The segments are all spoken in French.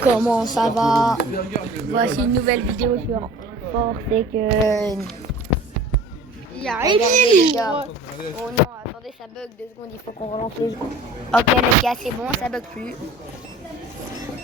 Comment ça va? Voici une nouvelle vidéo sur Forsaken. Il y a rien Les gars. Oh non, attendez, ça bug 2 secondes, il faut qu'on relance les jeux. Ok les gars, c'est bon, ça bug plus.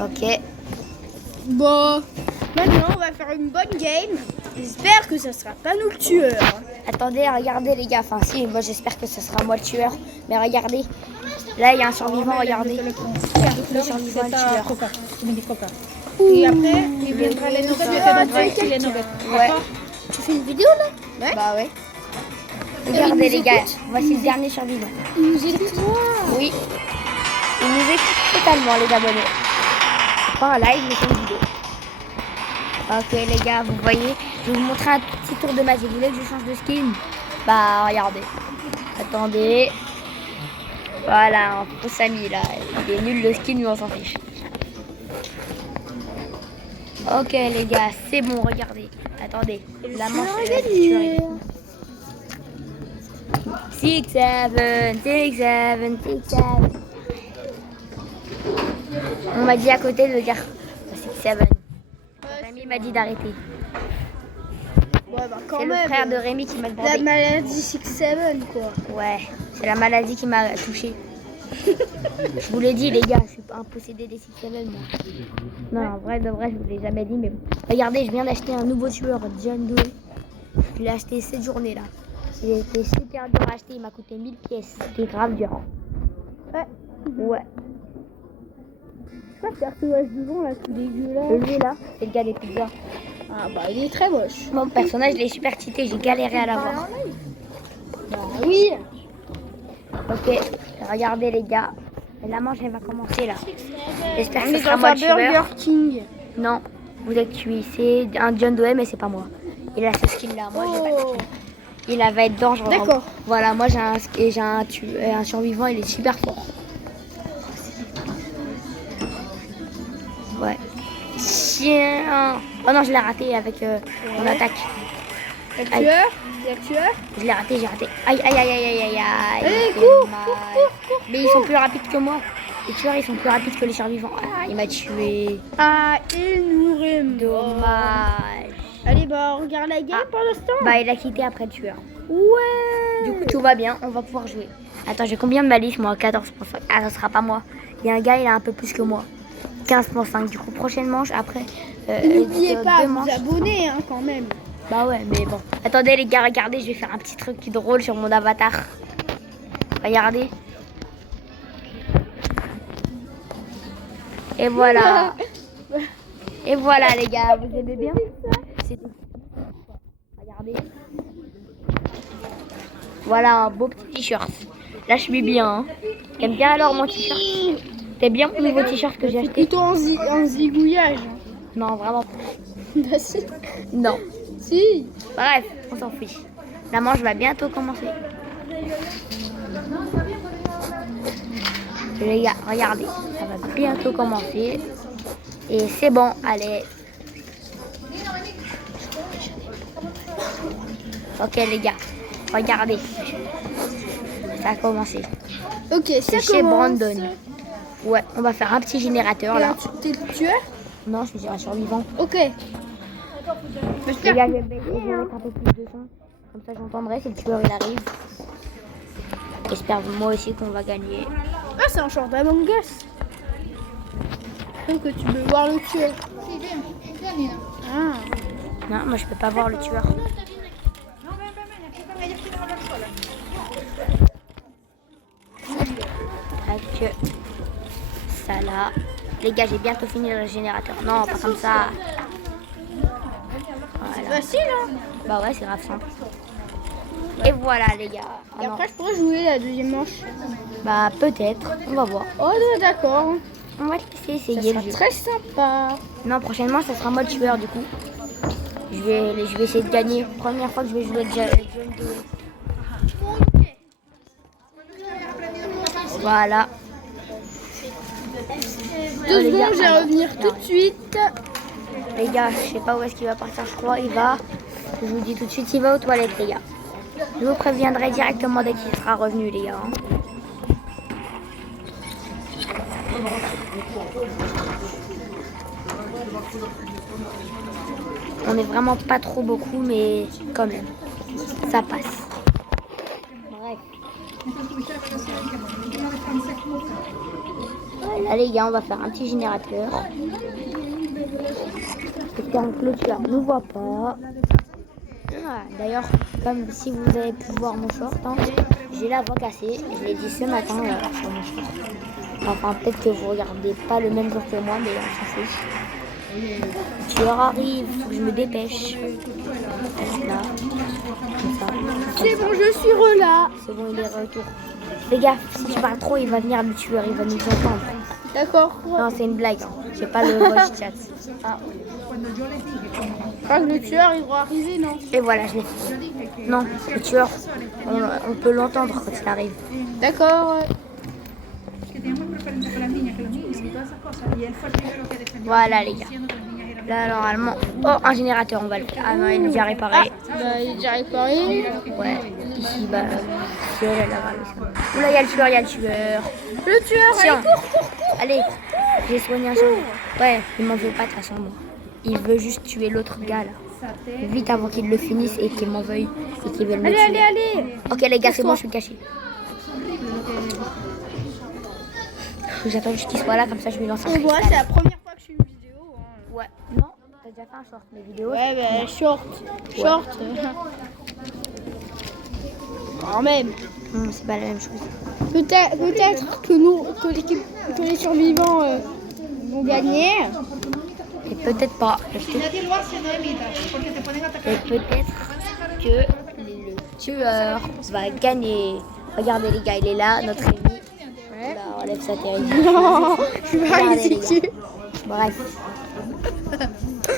Ok. Bon, maintenant on va faire une bonne game. J'espère que ça sera pas nous le tueur. Attendez, regardez les gars. Enfin si, moi j'espère que ce sera moi le tueur. Mais regardez, là il y a un survivant, regardez. Le survivant le tueur. Et après, il viendra les nuggets. Ouais. Tu fais une vidéo là? Ouais. Bah ouais. Regardez les gars, voici le dernier survivant. Il nous écoute. Oui. Il nous écoute totalement les abonnés. C'est pas un live mais c'est une vidéo. Ok les gars, vous voyez, je vais vous montrer un petit tour de magie. Vous voulez que je change de skin? Bah regardez. Attendez. Voilà, un faux Samy là. Il est nul le skin, mais on s'en fiche. Ok les gars, c'est bon, regardez. Attendez, la manche est 6, 7, 6, 7, 6, 7. On m'a dit à côté de dire 6, 7. Rémi m'a dit d'arrêter. Ouais, bah quand C'est le même. frère de Rémi qui m'a La demandé. maladie 6-7 quoi. Ouais, c'est la maladie qui m'a touché. Je vous l'ai dit les gars, je suis pas un possédé des 6, 7 moi. Non, en vrai de vrai, je vous l'ai jamais dit, mais bon. Regardez, je viens d'acheter un nouveau tueur, John Doe. Je l'ai acheté cette journée là. Il était super dur à acheter, il m'a coûté 1000 pièces. C'était grave dur. Ouais. Ouais. Je crois que le personnage devant là, tout dégueulasse. Lui là, c'est le gars des pizzas. Ah bah il est très moche. Mon personnage, il est super cheaté, j'ai galéré à l'avoir. Bah oui. Ok, regardez les gars. La manche, elle va commencer là. J'espère On que ce est sera dans moi un le tueur. Burger King. Non, vous êtes tué. C'est un John Doe, mais c'est pas moi. Il a ce skin là, moi j'ai pas de Oh. skin. Il va être dangereux. D'accord. Voilà, moi j'ai un survivant, il est super fort. Ouais. Tiens. Oh non, je l'ai raté avec mon attaque. Le Aïe. tueur. Il y a le tueur. Je l'ai raté, j'ai raté. Aïe, aïe, aïe, aïe, aïe, aïe, aïe. Allez, il fait cours, mal. cours. Mais ils sont plus rapides que moi. Les tueurs, ils sont plus rapides que les survivants. Ah, il m'a tué. Ah, il nous remet. Dommage. Allez, bah on regarde la game pour l'instant. Bah, il a quitté après le tueur. Ouais. Du coup, tout va bien, on va pouvoir jouer. Attends, j'ai combien de malice moi? 14,5. Ah, ça sera pas moi. Il y a un gars, il a un peu plus que moi. 15,5. Du coup, prochaine manche, après. N'oubliez pas de deux vous manches. abonner hein, quand même. Bah ouais, mais bon. Attendez les gars, regardez, je vais faire un petit truc qui est drôle sur mon avatar. Regardez. Et voilà. Et voilà les gars, vous aimez bien? C'est tout. Regardez. Voilà un beau petit t-shirt. Là je mets bien. Hein. T'aimes bien alors mon t-shirt? T'aimes bien mon nouveau t-shirt que j'ai acheté? Plutôt en zigouillage. Non, vraiment pas. Bah si. Non. Si. Bref, on s'en fiche. La manche va bientôt commencer. Les gars, regardez, ça va bientôt commencer. Et c'est bon, allez. Ok les gars, regardez. Ça a commencé. Ok, ça C'est chez commence. Brandon. Ouais, on va faire un petit générateur là. T'es le tueur? Non, je suis un survivant. Ok. Les gars, je vais mettre un peu plus de son. Comme ça, j'entendrai si le tueur il arrive. J'espère moi aussi qu'on va gagner. Ah, c'est un short d'Among Us. Donc tu peux voir le tueur. Ah. Non, moi je peux pas voir le tueur. Tac. Ça là. Les gars, j'ai bientôt fini le générateur. Non, pas comme ça. Voilà. Facile hein. Bah ouais, c'est grave simple. Et voilà les gars. Ah Et non. après je pourrais jouer la deuxième manche. Bah peut-être, on va voir. Oh d'accord. On va laisser Ça essayer le sera jeu. très sympa. Non, prochainement, ça sera moi le tueur du coup. Je vais essayer de gagner. Première fois que je vais jouer John Doe. Voilà. 2 les gars, secondes, je vais alors, revenir non. tout de suite. Les gars, je sais pas où est-ce qu'il va partir, je crois. Il va, je vous dis tout de suite, il va aux toilettes, les gars. Je vous préviendrai directement dès qu'il sera revenu, les gars. Hein. On est vraiment pas trop beaucoup, mais quand même, ça passe. Bref. Voilà les gars, on va faire un petit générateur. J'espère que le tueur ne nous voit pas. Ah, d'ailleurs, comme si vous avez pu voir mon short, hein, j'ai la voix cassée. Je l'ai dit ce matin sur mon short. Enfin, peut-être que vous regardez pas le même jour que moi, mais on s'en fout. Le tueur arrive, faut que je me dépêche. Là, comme ça. C'est bon, je suis relâ. C'est bon, il est retour. Fais gaffe, si tu parles trop, il va venir le tueur, il va nous entendre. D'accord. Non, c'est une blague, hein. J'ai pas le voice chat. Ah. Je crois que le tueur, il va arriver, non? Et voilà, je l'ai fait. Non, le tueur, on peut l'entendre quand il arrive. D'accord. Voilà les gars. Là normalement. Oh, un générateur, on va le faire. Ah non, il est déjà réparé. Bah, il est déjà réparé. Ouais, ici, bah. C'est là-bas. Oula, il y a le tueur, il y a le tueur. Le tueur, Tiens. allez, cours. Allez, j'ai soigné un chien. Ouais, il m'en veut pas de toute façon, moi. Il veut juste tuer l'autre gars là. Vite avant qu'il le finisse et qu'il m'en veuille et qu'il veuille me tuer. Allez. Ok les gars, c'est bon, je suis caché. J'attends juste qu'il soit là, comme ça je lui lance un Et voilà, cristal. c'est la première fois que je fais une vidéo. Hein. Ouais. Non, t'as déjà fait un short, mes vidéos. Ouais, bah, short. Quand même. C'est pas la même chose. Peut-être que nous, que les survivants vont gagner. Et peut-être pas. Et peut-être que le tueur va gagner. Regardez les gars, il est là, notre ami. Là, on enlève sa terrible. Non, je vais Regardez, aller les dessus. gars. Bref.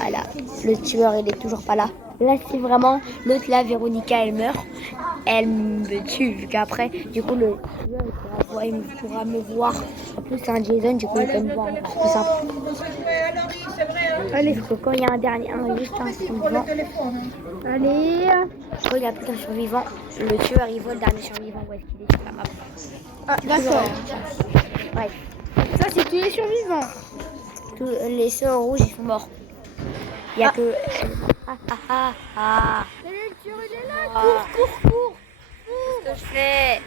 Voilà, le tueur il est toujours pas là. Là si vraiment l'autre là, Véronica, elle meurt, elle me tue vu qu'après du coup le tueur il pourra me voir. En plus c'est un Jason, du coup il peut me voir. C'est plus simple. Allez, parce que quand il y a juste un survivant. Allez. Quand il y a plus qu'un survivant, le tueur il voit le dernier survivant où est-ce qu'il est sur la map. Ah, d'accord. Bref, Ça, c'est tous les survivants. tous les sœurs rouges ils sont morts. Il y a que. Le tueur, il est là. Ah. Cours. Qu'est-ce que je fais?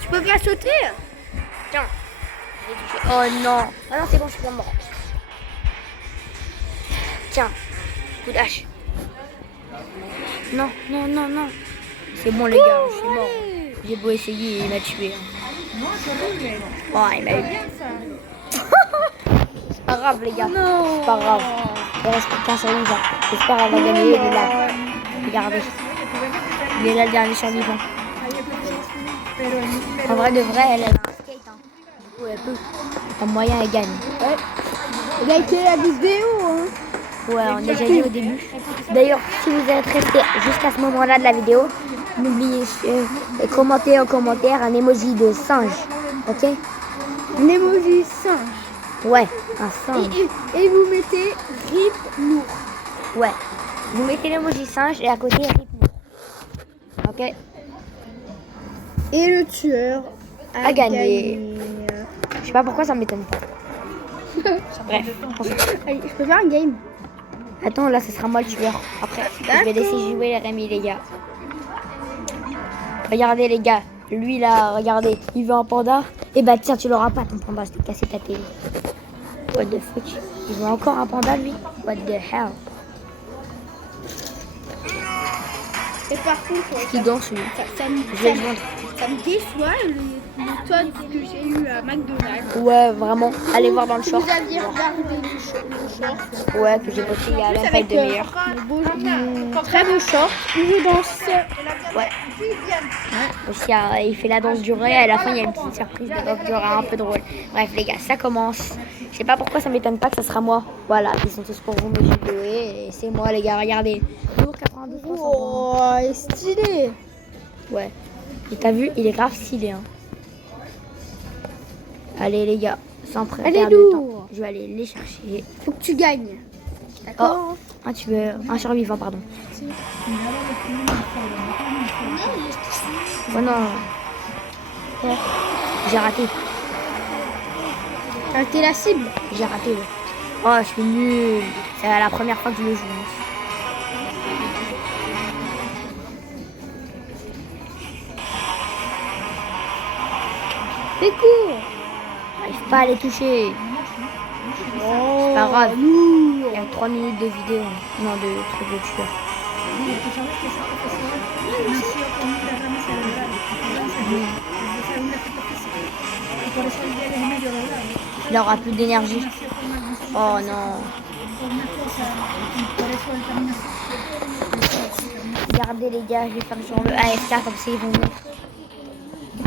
Tu peux pas sauter? Tiens, je l'ai touché. Oh non. Ah non, c'est bon, je suis pas mort. Tiens, coup d'hache. Non. C'est bon les gars, je suis mort. J'ai beau essayer, il m'a tué. Oh, il m'a eu. C'est pas grave les gars. Non. C'est pas grave. Il reste qu'un survivant. J'espère qu'elle va gagner. Il est là. Regardez. Il est là le dernier survivant. En vrai de vrai, elle a un skate. Hein. Du coup, elle peut. En moyen, elle gagne. Ouais. Likez la vidéo. Hein. Ouais, on a déjà dit au début. D'ailleurs, si vous êtes resté jusqu'à ce moment-là de la vidéo, n'oubliez de commenter en commentaire un emoji de singe. Ok? Un emoji singe. Ouais, un singe. Et vous mettez RIP lourd. Ouais. Vous mettez l'emoji singe et à côté rythme. Ok? Et le tueur A gagné. Je sais pas pourquoi ça m'étonne pas. Bref. Allez, je peux faire un game. Attends, là, ce sera moi le tueur. Après, je vais laisser jouer Rémi, les gars. Regardez, les gars. Lui, là, regardez. Il veut un panda. Et bah, tiens, tu l'auras pas, ton panda. Je t'ai cassé ta télé. What the fuck? Il veut encore un panda, lui? What the hell? Et par contre, Qui danse, lui? Je vais le vendre. ça me déçoit le Todd que j'ai eu à McDonald's. Ouais, vraiment. Allez voir dans le short. Vous aviez regardé le short. Ouais, que j'ai posté il y a même pas une demi-heure. Mon très beau short où je danse. Ouais. Aussi, il fait la danse du ré. À la fin, il y a une petite surprise de danse du ré un peu drôle. Bref, les gars, ça commence. Je sais pas pourquoi ça m'étonne pas que ça sera moi. Voilà, ils sont tous pour vous me jouer. Et c'est moi, les gars. Regardez. Lourd 92 Oh, il est stylé. Ouais. Et t'as vu, il est grave stylé. Hein. Allez, les gars, sans perdre Allez, de temps. lourd. Je vais aller les chercher. Faut que tu gagnes. D'accord. Un tueur, un survivant, pardon. Oh non. J'ai raté. T'es la cible. J'ai raté, ouais. Oh, je suis nul. C'est la première fois que je le joue. C'est court. J'arrive pas à les toucher. Oh, C'est pas grave. lourd. Il y a 3 minutes de vidéo. Non, de trucs de tueur. Il aura plus d'énergie. Oh non. Regardez les gars, je vais faire genre le AFK comme ça ils vont venir.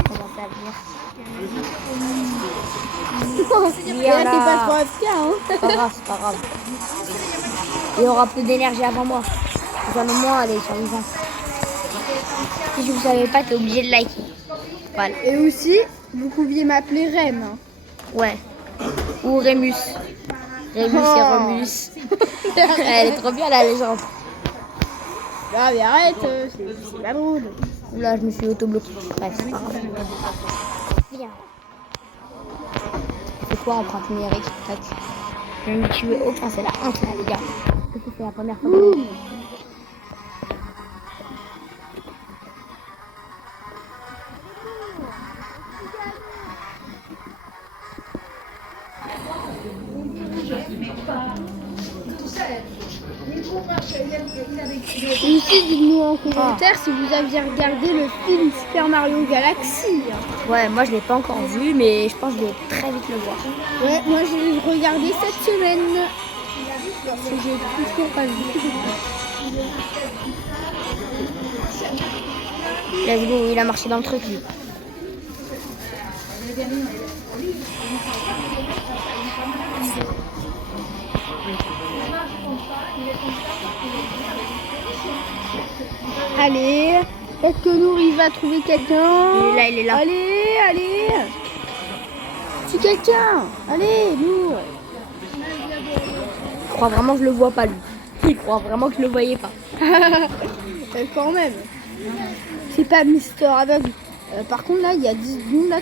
Commencer à venir. Là, t'es pas trop AFK, hein. C'est pas grave, c'est pas grave. Il y aura plus d'énergie avant moi. J'en ai moins les survivants. Si vous savez pas, t'es obligé de liker. Voilà. Et aussi, vous pouviez m'appeler Rem. Ouais. Ou Rémus. Rémus et Oh. Romulus. Elle est trop bien la légende. Ah, mais arrête, c'est pas drôle. Oula, je me suis auto-bloqué. Bref, c'est pas grave. Viens. C'est quoi empreinte numérique? Tac. Je ne me tuer aucun, c'est la honte là les gars. Parce que c'est la première fois que je le fais. Et ici, dites-nous en commentaire si vous aviez regardé le film Super Mario Galaxy. Ouais, moi je l'ai pas encore vu, mais je pense que je vais très vite le voir. Ouais, moi j'ai regardé cette semaine. Parce que j'ai toujours pas vu. Let's go, il a marché dans le truc lui. Allez, est-ce que Nour il va trouver quelqu'un? Il est là, il est là. Allez, allez. C'est quelqu'un. Allez, Nour. Je crois vraiment que je le vois pas lui. Il croit vraiment que je le voyais pas. Quand même. C'est pas Mister Aveugle. Par contre là, il y a 10 secondes là,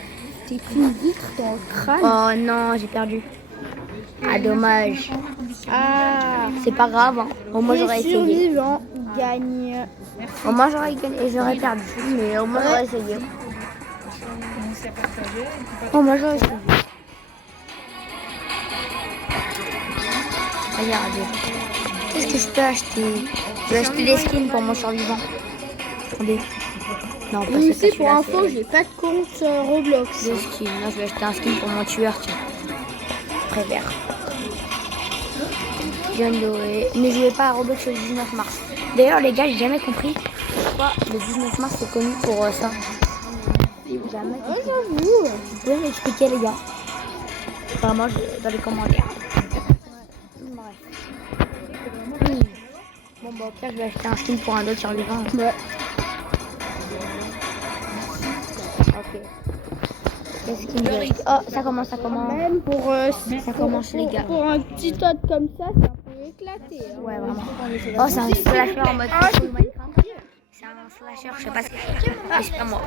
t'es pris une vitre dans le crâne. Oh non, j'ai perdu. Ah dommage. Ah. C'est pas grave. Hein. Au moins j'aurais Les essayé. survivants gagnent. Au moins j'aurais gagné et j'aurais perdu. Mais au moins j'aurais essayé. Au moins j'aurais essayé. Regardez. Qu'est-ce que je peux acheter? Je vais acheter des skins pour mon survivant. Attendez. Non, pas Et c'est aussi pour pas info, j'ai pas de compte Roblox. Deux skins. Non, je vais acheter un skin pour mon tueur. Tiens. Très vert. John Doe. Ne jouez pas à Roblox le 19 mars. D'ailleurs, les gars, j'ai jamais compris pourquoi le 19 mars c'est connu pour ça. Jamais. Ouais, j'avoue. Vous pouvez m'expliquer, les gars? Vraiment, dans les commentaires. Bref. Bon, bah, au pire, je vais acheter un skin pour un autre survivant. Ouais. Ok. Qu'est-ce qu'il me dit? Oh, ça commence. Même pour Ça commence, les gars. Pour un petit tot comme ça, c'est un peu éclaté. Hein. Ouais, vraiment. Oh, c'est un slasher en mode Minecraft. C'est un slasher, je sais pas ce que c'est. Mais c'est pas moi.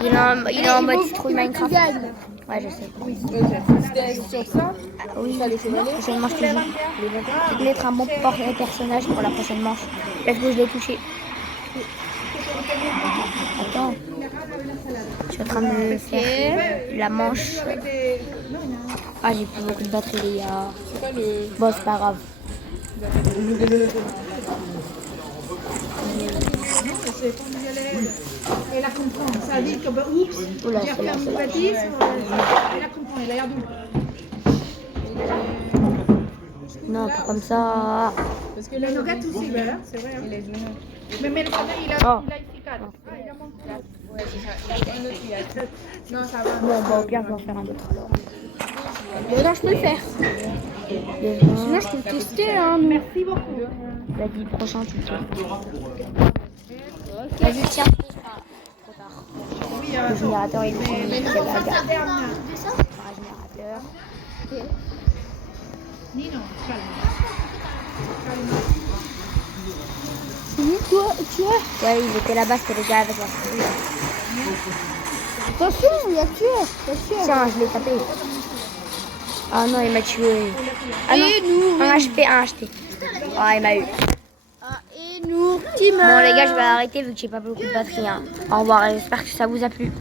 Il est en mode citrouille Minecraft. Ouais, je sais. Sur ça, Oui, prochaine manche toujours. Je vais être un bon personnage pour la prochaine manche. Là, je l'ai touché. Attends. Je suis en train de faire la manche. Ah, j'ai plus beaucoup de batterie, les gars. c'est pas le. Bon, c'est pas grave. Elle la comprend. Ça dit que, bah, oups, Oula, j'ai c'est là, fait c'est une là. bêtise. Elle la comprend, elle a l'air douce. Non, pas comme ça. Parce que Le là, nougat aussi, voilà, c'est vrai. Hein. il est jaune. Mais le saveur, il a Oh. efficace. Ah, il a manqué. Ouais, c'est ça. Un autre, il a. Non, ça va. Bon, bah, au pire, je vais en faire un autre alors. Et là, je peux le faire. Sinon, je peux le tester. Hein, nous. Merci beaucoup. Vas-y, prochain, tu le fais. Vas-y, tiens. Trop tard. Oui, Le générateur, il est mais fini. ne C'est pas la faire gare. dernière. Un générateur. Nino, calme. Oui, toi, tu vois. Ouais, ils étaient là-bas, c'était les gars avec la souris. Attention, il y a tueur. Tiens, je l'ai tapé. Ah non, il m'a tué. Ah non, Et nous, un HP, un HP. Ah, il m'a eu. Ah, et nous, qui Bon les gars, je vais arrêter vu que j'ai pas beaucoup de batterie. Hein. Au revoir et j'espère que ça vous a plu.